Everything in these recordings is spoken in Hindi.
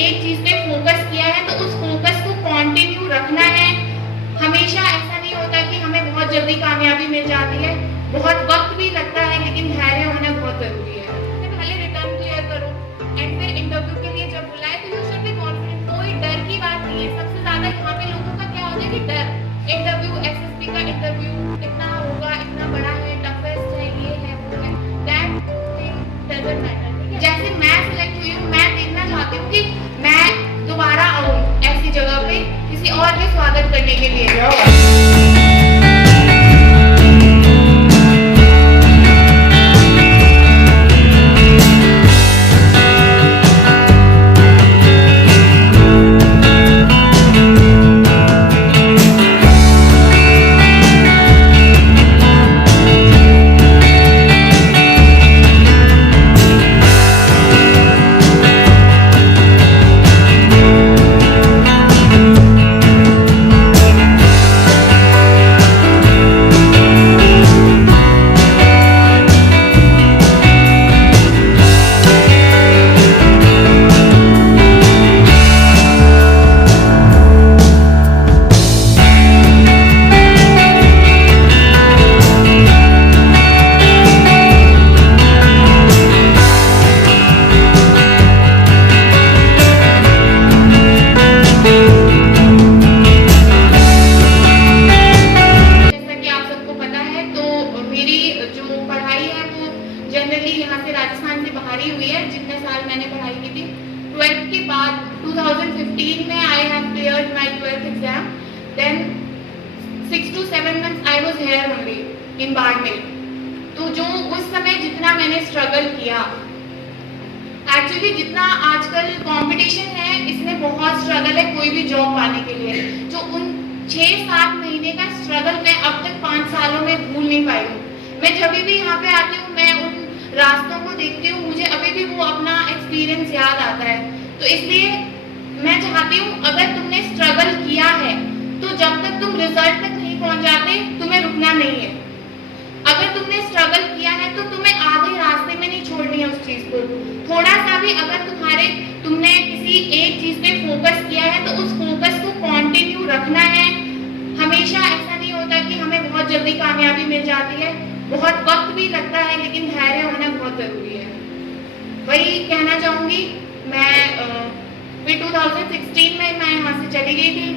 एक चीज पे फोकस किया है तो उस फोकस को कंटिन्यू रखना है। हमेशा ऐसा नहीं होता कि हमें बहुत जल्दी कामयाबी मिल जाती है, बहुत वक्त भी लगता है, लेकिन धैर्य होना बहुत जरूरी है। पहले रिटर्न क्लियर करो एंड फिर इंटरव्यू के लिए जब बुलाए तो यू शुड बी कॉन्फिडेंट। कोई डर की बात नहीं है। सबसे ज्यादा यहाँ पे लोगों का क्या होता है कि डर, इंटरव्यू, एसएसबी का इंटरव्यू इतना होगा, इतना बड़ा है, टफेस्ट है, ये है, वो है, दैट थिंग डजंट मैटर। जैसे मैं सिलेक्ट हुई हूँ, मैं देखना चाहती हूँ कि मैं दोबारा आऊँ ऐसी जगह पे किसी और के स्वागत करने के लिए। जनरली यहाँ से राजस्थान से बाहर ही हुई है। जितने साल मैंने पढ़ाई की थी 12th के बाद 2015 में I have cleared my 12th exam, then 6 to 7 months I was here only in Barmer. तो जो उस समय जितना मैंने स्ट्रगल किया, एक्चुअली जितना आजकल कंपटीशन है इसमें बहुत स्ट्रगल है कोई भी जॉब पाने के लिए। जो उन 6-7 महीने का स्ट्रगल मैं अब तक 5 सालों में भूल नहीं पाई हूँ। मैं जब भी यहाँ पे आती हूँ, मैं उन रास्तों को देखती हूँ, मुझे अभी भी वो अपना एक्सपीरियंस याद आता है। तो इसलिए मैं चाहती हूँ अगर तुमने स्ट्रगल किया है तो जब तक तुम रिजल्ट तक नहीं पहुँच जाते तुम्हें रुकना नहीं है। अगर तुमने स्ट्रगल किया है तो तुम्हें आधे रास्ते में नहीं छोड़नी है उस चीज को। थोड़ा सा भी अगर तुमने किसी एक चीज पे फोकस किया है तो उस फोकस को कंटिन्यू रखना है। हमेशा ऐसा नहीं होता कि हमें बहुत जल्दी कामयाबी मिल जाती है, बहुत वक्त भी लगता है, लेकिन धैर्य होना बहुत जरूरी है। वही कहना चाहूंगी। मैं फिर 2016 में मैं यहाँ से चली गई थी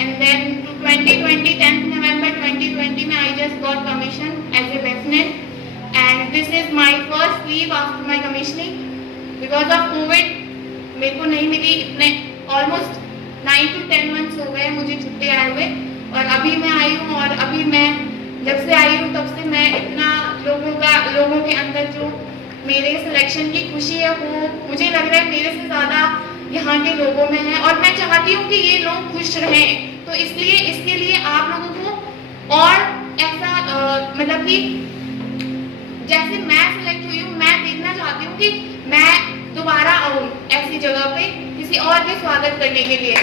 एंड देन 2020 10th November 2020 में I just got commission as a lieutenant and this is my first leave after my commissioning. Because of COVID मेरे को नहीं मिली। इतने ऑलमोस्ट 9 to 10 months हो गए मुझे छुट्टी आए हुए, और अभी मैं आई हूँ। और अभी मैं जब से आई हूँ तब से मैं इतना लोगों के अंदर जो मेरे सिलेक्शन की खुशी है वो मुझे लग रहा है मेरे से ज़्यादा यहाँ के लोगों में है। और मैं चाहती हूँ कि ये लोग खुश रहें, तो इसलिए इसके लिए आप लोगों को और ऐसा मतलब कि जैसे मैं सिलेक्ट हुई हूँ, मैं देखना चाहती हूँ कि मैं दोबारा आऊँ ऐसी जगह पे किसी और के स्वागत करने के लिए।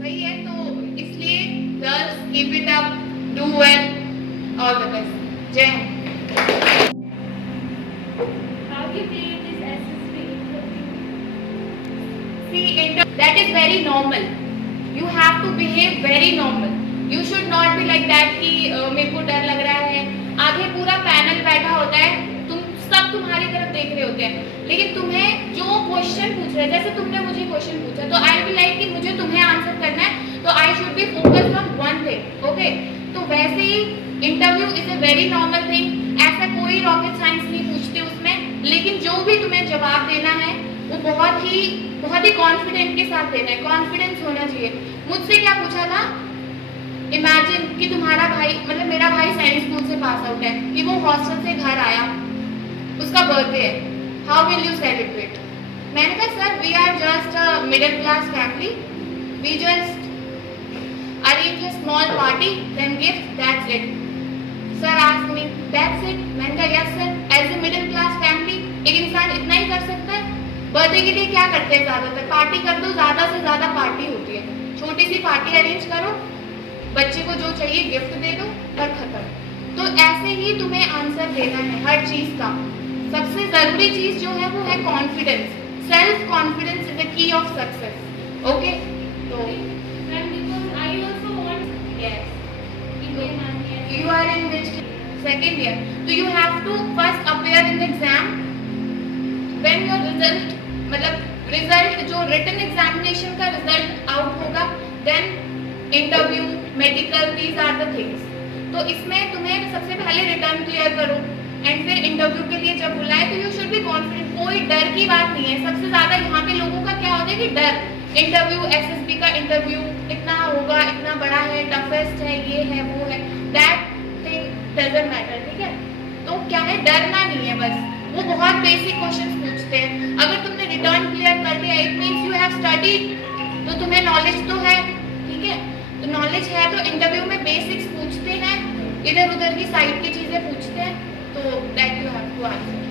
वही है, तो इसलिए girls keep it up, do well, all the best. जय Hind. That is very normal. You have to behave very normal. You should not be like that कि मेरे को डर लग रहा है। आगे पूरा पैनल बैठा होता है, तुम सब तुम्हारी तरफ देख रहे होते हैं, लेकिन तुम्हें जो क्वेश्चन पूछ रहे हैं, जैसे तुमने मुझे क्वेश्चन पूछा तो आई विल लाइक कि मुझे तुम्हें आंसर करना है, तो I should be focused on one thing. Okay, तो वैसे ही interview is a very normal thing. ऐसा कोई रॉकेट साइंस नहीं पूछते उसमें, लेकिन जो भी तुम्हें जवाब देना है वो बहुत ही कॉन्फिडेंट के साथ देना है। कॉन्फिडेंस होना चाहिए। मुझसे क्या पूछा था, इमेजिन कि तुम्हारा भाई, मतलब मेरा भाई सैनिक स्कूल से पास आउट है, कि वो हॉस्टल से घर आया, उसका बर्थडे है, हाउ विल यू सेलिब्रेट? मैंने कहा sir we are just a middle class family, we just arrange a small party then gift, that's it. Sir asked me that's it? मैंने कहा yes sir, as a middle class family एक इंसान इतना ही कर सकता है। बर्थडे के लिए क्या करते हैं, ज्यादातर पार्टी कर दो, ज्यादा से ज्यादा पार्टी होती है, छोटी सी पार्टी अरेंज करो, बच्चे को जो चाहिए गिफ्ट दे दो, पर खत्म। तो ऐसे ही तुम्हें आंसर देना है हर चीज का। सबसे जरूरी चीज जो है वो है confidence. Self confidence is the key of success. Okay, तो you are in which second year, so you have to first appear in the exam. When your result, मतलब रिजल्ट जो रिटन एग्जामिनेशन का रिजल्ट आउट होगा, then interview, medical, these are the things. तो इसमें तुम्हें सबसे पहले रिटर्न क्लियर करो एंड फिर इंटरव्यू के लिए जब बुलाए तो यू शुड बी कॉन्फिडेंट. कोई डर की बात नहीं है. सबसे ज्यादा यहाँ पे लोगों का क्या होता है कि डर, इंटरव्यू, एसएसबी का इंटरव्यू इतना होगा, इतना बड़ा है, टफेस्ट है, ये है, वो है, दैट थिंग डजंट मैटर. ठीक है, तो क्या है, डरना नहीं है. बस वो बहुत बेसिक क्वेश्चंस पूछते हैं. अगर तुमने रिटर्न क्लियर कर लिया, it means you have studied, तो तुम्हें नॉलेज तो है. ठीक है, तो नॉलेज है तो इंटरव्यू में बेसिक्स पूछते हैं, इधर उधर की साइड की चीजें पूछते हैं, तो that you have to answer.